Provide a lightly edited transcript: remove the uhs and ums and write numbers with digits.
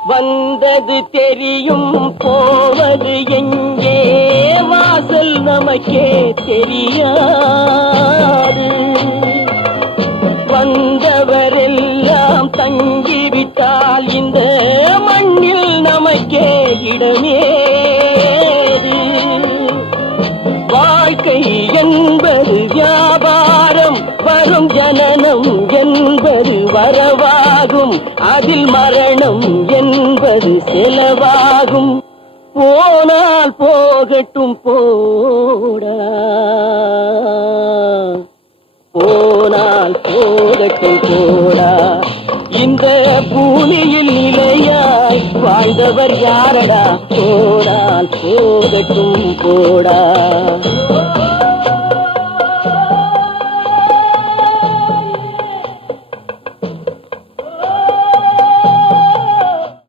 வந்தது தெரியும் போவது எங்கே வாசல் நமக்கே தெரியாது. வந்தவரெல்லாம் தங்கிவிட்டால் இந்த மண்ணில் நமக்கே இடமேது. வாழ்க்கை என்பது வியாபாரம், வரும் ஜனனம் என்பது வரவாகும், அதில் மரணம் என்பது செலவாகும். போனால் போகட்டும் போடா, போனால் போகட்டும் போடா. இந்த பூமியில் நிலையாய் வாழ்ந்தவர் யாரடா? போனால் போகட்டும் போடா.